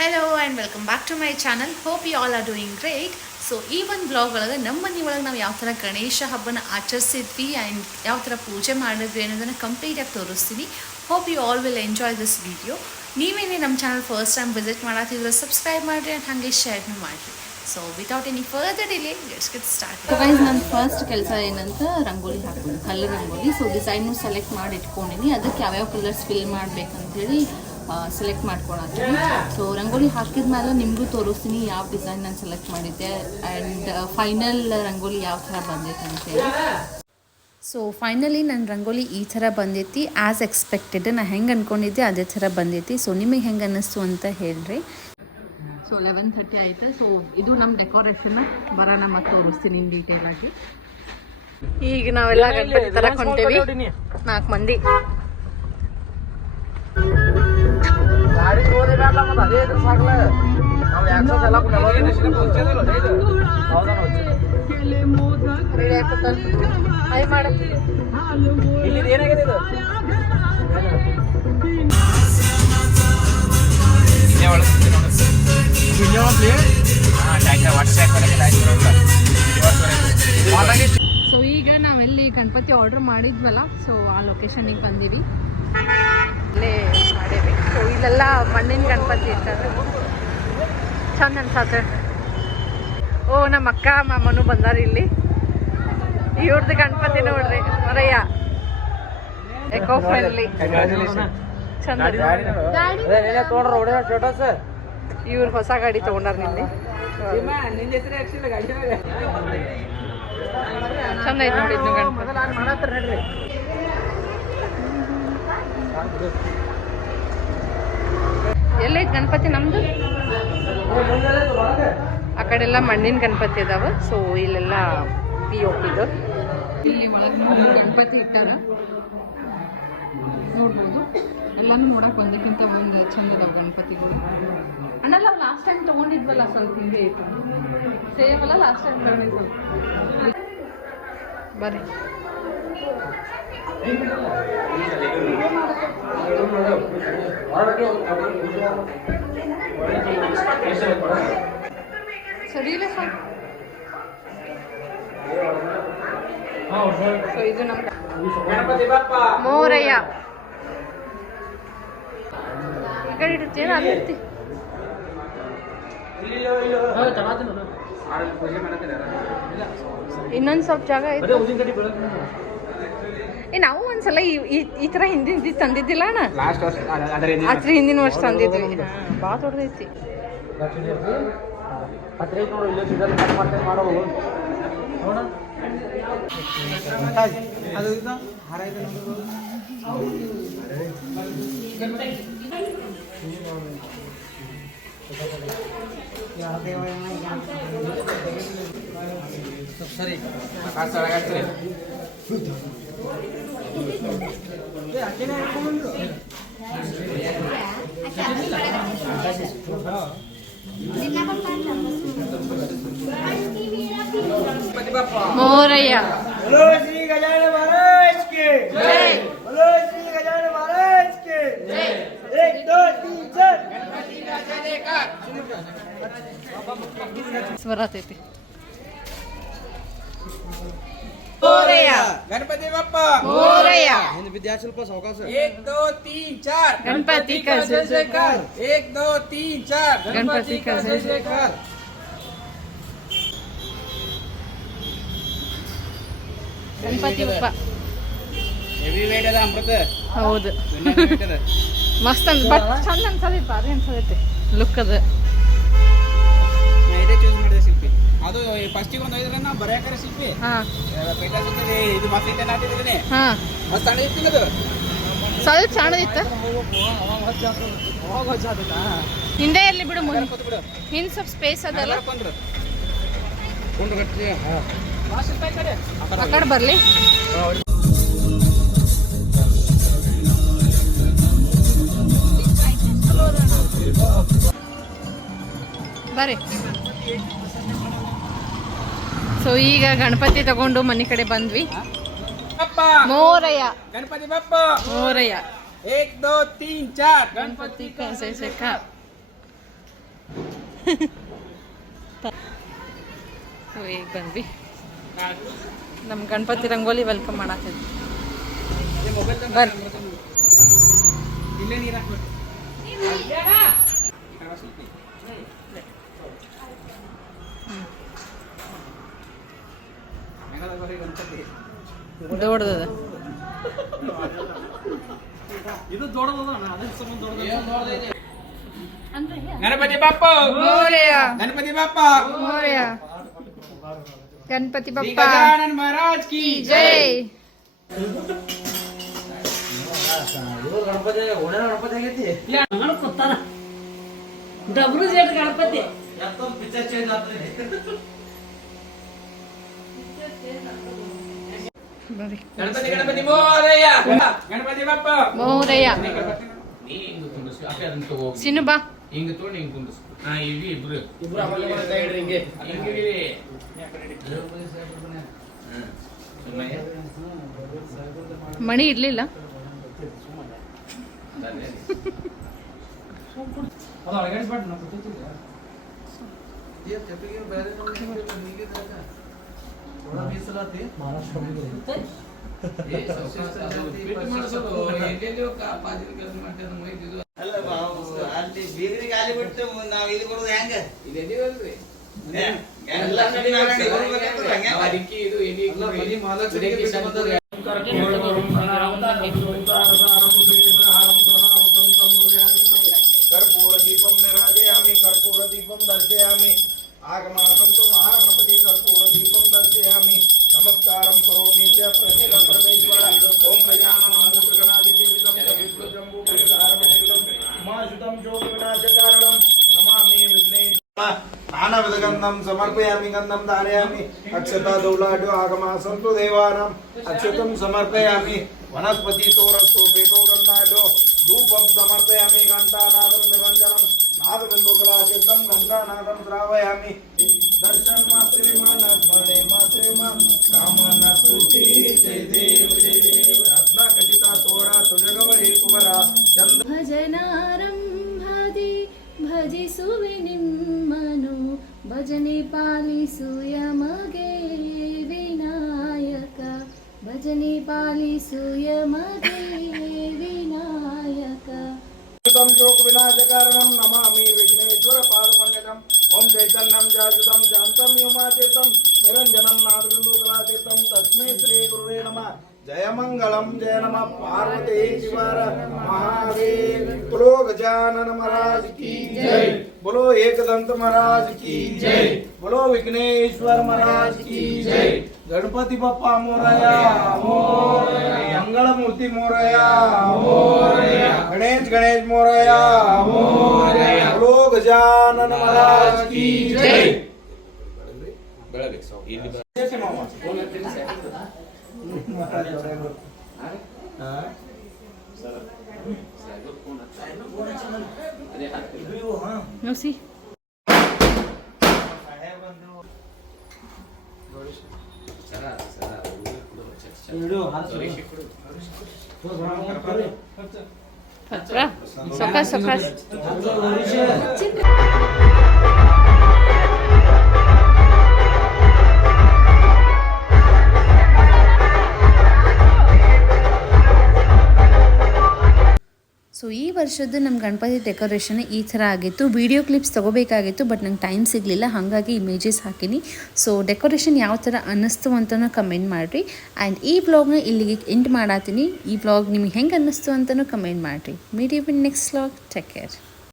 Hello and welcome back to my channel. Hope you all are doing great. So ಈ ಒಂದು blog ಒಳಗೆ ನಮ್ಮ ಮನೆ ಒಳಗೆ ನಾವು ಯಾವ ಥರ ಗಣೇಶ ಹಬ್ಬನ ಆಚರಿಸಿದ್ವಿ ಆ್ಯಂಡ್ ಯಾವ ಥರ ಪೂಜೆ ಮಾಡಿದ್ವಿ ಅನ್ನೋದನ್ನು ಕಂಪ್ಲೀಟಾಗಿ ತೋರಿಸ್ತೀನಿ. Hope you all will enjoy this video. ನೀವೇನೇ ನಮ್ಮ ಚಾನಲ್ ಫಸ್ಟ್ ಟೈಮ್ ವಿಸಿಟ್ ಮಾಡತ್ತಿದ್ರೆ ಸಬ್ಸ್ಕ್ರೈಬ್ ಮಾಡಿರಿ ಆ್ಯಂಡ್ ಹಾಗೆ ಶೇರ್ನೂ ಮಾಡಿರಿ. So without any further delay let's get start. Guys ನನ್ನ ಫಸ್ಟ್ ಕೆಲಸ ಏನಂತ ರಂಗೋಲಿ ಹಾಕೋದು, colour rangoli. So design select ಮಾಡಿ ಇಟ್ಕೊಂಡಿನಿ, ಅದಕ್ಕೆ ಯಾವ್ಯಾವ ಕಲರ್ಸ್ ಫಿಲ್ ಮಾಡ್ಬೇಕಂತೇಳಿ ಸೆಲೆಕ್ಟ್ ಮಾಡ್ಕೊಳತ್ತೀನಿ. ಸೊ ರಂಗೋಲಿ ಹಾಕಿದ್ಮೇಲೆ ನಿಮಗೂ ತೋರಿಸ್ತೀನಿ ಯಾವ ಡಿಸೈನ್ ನಾನು ಸೆಲೆಕ್ಟ್ ಮಾಡಿದ್ದೆ ಆ್ಯಂಡ್ ಫೈನಲ್ ರಂಗೋಲಿ ಯಾವ ಥರ ಬಂದೈತೆ ಅಂತೇಳಿ. ಸೊ ಫೈನಲಿ ನನ್ನ ರಂಗೋಲಿ ಈ ಥರ ಬಂದೈತಿ. ಆ್ಯಸ್ ಎಕ್ಸ್ಪೆಕ್ಟೆಡ್ ನಾನು ಹೆಂಗೆ ಅಂದ್ಕೊಂಡಿದ್ದೆ ಅದೇ ಥರ ಬಂದೈತಿ. ಸೊ ನಿಮಗೆ ಹೆಂಗೆ ಅನ್ನಿಸ್ತು ಅಂತ ಹೇಳ್ರಿ. ಸೊ 11:30 ಆಯಿತು. ಸೊ ಇದು ನಮ್ಮ ಡೆಕೋರೇಷನ್ ಬರೋಣ ಮತ್ತು ತೋರಿಸ್ತೀನಿ ನಿಮ್ಗೆ ಡೀಟೇಲ್ ಆಗಿ. ಈಗ ನಾವೆಲ್ಲ ಗಣಪತಿ ತರಕ್ಕೆ ಹೊಂಟೇವಿ, 4 ಮಂದಿ. ಸೊ ಈಗ ನಾವೆಲ್ಲಿ ಗಣಪತಿ ಆರ್ಡರ್ ಮಾಡಿದ್ವಲ್ಲ, ಸೊ ಆ ಲೊಕೇಶನಿಗೆ ಬಂದೀವಿ, ಇಲ್ಲೇ ಮಾಡೇವಿ. ಸೊ ಇಲ್ಲೆಲ್ಲ ಮಣ್ಣಿನ ಗಣಪತಿ ಇರ್ತಾರೆ, ಚಂದ ಅನ್ಸತ್ತೆ. ಓ ನಮ್ಮ ಅಕ್ಕ ಮಾಮನು ಬಂದಾರ ಇಲ್ಲಿ. ಇವ್ರದ್ದು ಗಣಪತಿ ನೋಡ್ರಿ ಮರಯ್ಯ, ಎಕೋ ಫ್ರೆಂಡ್ಲಿ ಚಂದ. ಇವ್ರು ಹೊಸ ಗಾಡಿ ತಗೊಂಡಾರ ನಿನ್ನೆ, ಚಂದ ಐತೆ ನೋಡಿ ಇದ್ನು ಗಣಪತಿ. ಎಲ್ಲೈತೆ ಗಣಪತಿ ನಮ್ದು? ಆ ಕಡೆ ಎಲ್ಲ ಮಣ್ಣಿನ ಗಣಪತಿ ಅದಾವ. ಸೊ ಇಲ್ಲೆಲ್ಲ POP ಇದು. ಇಲ್ಲಿ ಒಳಗೆ ಗಣಪತಿ ಇಟ್ಟಾರ ನೋಡ್ಬೋದು. ಎಲ್ಲಾನು ನೋಡಕ್ ಒಂದಕ್ಕಿಂತ ಒಂದು ಚಂದ ಅದಾವ ಗಣಪತಿಗಳು. ಅಣ್ಣಲ್ಲ ಲಾಸ್ಟ್ ಟೈಮ್ ತಗೊಂಡಿದ್ವಲ್ಲ, ಸ್ವಲ್ಪ ಹಿಂಗೆ ಐತೆ ಸೇಮ್ ಅಲ್ಲ, ಲಾಸ್ಟ್ ಟೈಮ್ ತಗೊಂಡಿದ್ವಲ್ಲ. ಬರ್ರಿ ಸರಿ ಇಲ್ಲ ಸರ್. ಸೊ ಇದು ನಮ್ಮ ಮೋರಯ್ಯ. ಈ ಕಡೆ ಇಡ್ತೀನ ಅಲ್ಲಿ ಇನ್ನೊಂದು ಸ್ವಲ್ಪ ಜಾಗ ಐತೆ. ನಾವು ಒಂದ್ಸಲ ಈ ತರ ಹಿಂದಿನ ತಂದಿದ್ದಿಲ್ಲ ಅಣ್ಣ, ಅದ್ರ ಹಿಂದಿನ ವರ್ಷ ತಂದಿದ್ವಿ. ಭಾಳ ದೊಡ್ಡದೈತಿ. ಸರಿ ಮೋರಯ್ಯ. श्री गजानन महाराज के जय। बोलो श्री गजानन महाराज के जय। 1 2 3 4 गणपति का जयकार ಸ್ವರತೈತಿ. मोरया गणपति बप्पा ಮೋರಯ್ಯ. विद्यार्थी ಸ್ವಲ್ಪ ಸಾವಕಾಶ. 1 2 3 4 गणपति का जयकार. 1 2 3 4 गणपति का जयकार. ಗಣಪತಿ ಬಪ್ಪ ಹೆವಿ ವೇಟ್ ಅದ ಅಮೃತ. ಹೌದು, ಮಸ್ತ್ ಬಟ್ ಚಂದ ಅನ್ಸದೈತಿ, ಭಾರಿ ಅನ್ಸದೈತಿ ಲುಕ್ ಅದ. ನಾ ಇದೇ ಚೂಸ್ ಮಾಡಿದೆ ಶಿಲ್ಪಿ. ಅದು ಫಸ್ಟಿಗೆ ಒಂದು ಐದ್ರೆ ನಾವು ಬರೆಯಕರ ಶಿಲ್ಪಿ. ಹಾಂ ಪೈಟ ಸುತ್ತದೆ ಇದು ಮಸ್ತ್ ಐತೆ ನಾಟಿದ್ದೀನಿ. ಹಾಂ, ಮಸ್ತ್ ಸಣ್ಣ ಅದು ಸ್ವಲ್ಪ ಸಣ್ಣದಿತ್ತು. ಹಿಂದೆ ಎಲ್ಲಿ ಬಿಡು, ಹಿಂದೆ ಸ್ವಲ್ಪ ಸ್ಪೇಸ್ ಅದಲ್ಲ, ಆ ಕಡೆ ಬರಲಿ. ಬರ್ರಿ. ಸೊ ಈಗ ಗಣಪತಿ ತಗೊಂಡು ಮನೆ ಕಡೆ ಬಂದ್ವಿ. ಮೋರಯ್ಯ गणपति बप्प ಮೋರಯ್ಯ 1 2 3 4 गणपति का जय जयकार. ಸೊ ಈಗ ಬಂದ್ವಿ ನಮ್ಮ ಗಣಪತಿ ರಂಗೋಲಿ ವೆಲ್ಕಮ್ ಮಾಡಾಕಿದ್ವಿ. ಬರ್ರಿ ದೊಡ್ಡದ ಇದು ದೊಡ್ಡದ ಗಣಪತಿ ಬಾಪ್ಪ ಮೋರೆಯ ಗಣಪತಿ ಬಾಪ್ಪ ಮೋರೆಯ ಗಣಪತಿ ಬಪ್ಪ ಗಜಾನನ ಮಹಾರಾಜ್ ಕಿ ಜೈ. ಗಣಪತಿ ಓಣ ಗಣಪತಿ ಆಗೈತಿ ಡಬ್ರು ಜೇಟ್ ಗಣಪತಿ ಪಿಕ್ಚರ್ ಚೇಂಜ್ ಆಗ್ತದೆ. ಬರ್ರಿ ಗಣಪತಿ ಗಣಪತಿ ಮೋರಯ್ಯ ಗಣಪತಿ ಬಪ್ಪ ಮೋರೆಯ ನೀ ಹಿಂಗ ಕುಂದಿಸ್ಕೊ ಅಪ್ಪೆ ಅದನ್ನ ತಗೋ ಸಿನ್ನು ಬಾ ಹಿಂಗ ತೊಗೊಂಡು ಹಿಂಗ ಕುಂದಿಸ್ಕೊ ಹಾ ಇವಿ ಇಬ್ರು ಆಮೇಲೆ ಸೈಡ್ ಹಿಂಗೆ ಹಿಂಗಿರಿ ಮಣಿ ಇರ್ಲಿಲ್ಲ. ಅದು ಅಳಗಾಡಿಸ್ಬಾರ್ದು ನಾವು ಗೊತ್ತಿಲ್ಲ. ಅಲ್ಲಿ ಬೀಗರಿಗೆ ಅಲ್ಲಿ ಬಿಟ್ಟು ನಾವ್ ಇಲ್ಲಿ ಕೊಡೋದು ಹೆಂಗ ಇದೆಲ್ಲಿವಲ್ರಿ ಎಲ್ಲ ಕಡೆ ಮಾಡಿ ಬರ್ಬೇಕಂದ್ರೆ ಹಂಗೆ ಅದಕ್ಕೆ ಇದು ಎಲ್ಲಿ ಕರ್ಪೂರ ದೀಪಂ ನಿರಾಜಯಾಮಿ ಕರ್ಪೂರ ದೀಪಂ ದರ್ಶಯಾಮಿ ಆಗಮಾಸಂತು ಮಹಾಗಣಪತಿ ಕರ್ಪೂರ ದೀಪಂ ದರ್ಶಯಾಮಿ ನಮಸ್ಕಾರಂ ಕರೋಮಿ ಚ ಪ್ರಸಿದ್ಧ ಪರಮೇಶ್ವರ ಓಂ ಗಜಾನನ ಗಣಾಧಿದೇವಿತಂ ವಿಷ್ಣು ಜಂಬೂ ಪರಿಹಾರಮಹಿತಂ ಉಮಾಶುತಂ ಜೋಗ ವಿನಾಶ ಕಾರಣಂ ನಮಾಮಿ ವಿಘ್ನೇಶ್ವರ ನಾನವಿಧಗಂಧಂ ಸಮರ್ಪಯಾಮಿ ಗಂಧಂ ಧಾರಯಾಮಿ ಅಕ್ಷತಾ ದೌಲಾಢ್ಯೋ ಆಗಮಾಸಂತು ದೇವಾನಾಂ ಅಕ್ಷತಂ ಸಮರ್ಪಯಾಮಿ ವನಸ್ಪತಿ ತೋರಸ್ತು ಪೇಟೋ ಗಂಧಾಢ್ಯೋ ಧೂಪಂ ಸಮರ್ಪಯಾಮಿ ಘಂಟಾನಾದಂ ನಿರಂಜನಂ ನಾದಬಿಂದುಕಲಾಚಿತ್ತಂ ಗಂಗಾನಾದಂ ಶ್ರಾವಯಾಮಿ ದರ್ಶನ ಮಾತ್ರೆ ಮಾನ ಸ್ಮರಣೆ ಮಾತ್ರೆ ಮಾನ ಕಾಮನ ಸ್ತುತಿ ಜಯ ದೇವ ರತ್ನ ಖಚಿತ ತೋರ ತುಜಗವರಿ ಕುವರ ಚಂದ ಭಜನಾರಂಭದಿ ಭಜಿಸುವೆ ನಿಮ್ಮನು ಭಜನೆ ಪಾಲಿಸುಯ ಮಗೆ ವಿನಾಯಕ ಭಜನೆ ಪಾಲಿಸುಯ ಮಗೆ ವಿನಾಯಕ शोक विनाश कारणम नमामि विघ्नेश्वर पाद पंकजम ओम चैतन्यम जागृतम शांतम युमातीर्थम निरंजनम नादबिंदुकलातीर्थम तस्मै श्री गुरुवे नमः जय मंगलम जय नमः पार्वती शिवर महादेव बोलो गजानन महाराज की जय बोलो एकदंत महाराज की जय बोलो विघ्नेश्वर महाराज की जय गणपति बप्पा मोरया मंगल मूर्ति मोरया गणेश गणेश मोरया बोलो गजानन महाराज की जय ನೋಸಿ ಸೊಕ್ಕ ಸೊಕ್ಕ ಸೊ ಈ ವರ್ಷದ್ದು ನಮ್ಮ ಗಣಪತಿ ಡೆಕೋರೇಷನ್ ಈ ಥರ ಆಗಿತ್ತು. ವಿಡಿಯೋ ಕ್ಲಿಪ್ಸ್ ತೊಗೋಬೇಕಾಗಿತ್ತು, ಬಟ್ ನಂಗೆ ಟೈಮ್ ಸಿಗಲಿಲ್ಲ, ಹಾಗಾಗಿ ಇಮೇಜಸ್ ಹಾಕಿನಿ. ಸೊ ಡೆಕೋರೇಷನ್ ಯಾವ ಥರ ಅನ್ನಿಸ್ತು ಅಂತಲೂ ಕಮೆಂಟ್ ಮಾಡಿರಿ. ಆ್ಯಂಡ್ ಈ ವ್ಲಾಗ್ನ ಇಲ್ಲಿಗೆ ಎಂಡ್ ಮಾಡತ್ತೀನಿ. ಈ ವ್ಲಾಗ್ ನಿಮಗೆ ಹೆಂಗೆ ಅನ್ನಿಸ್ತು ಅಂತಲೂ ಕಮೆಂಟ್ ಮಾಡಿರಿ. Meet you in next vlog. Take care.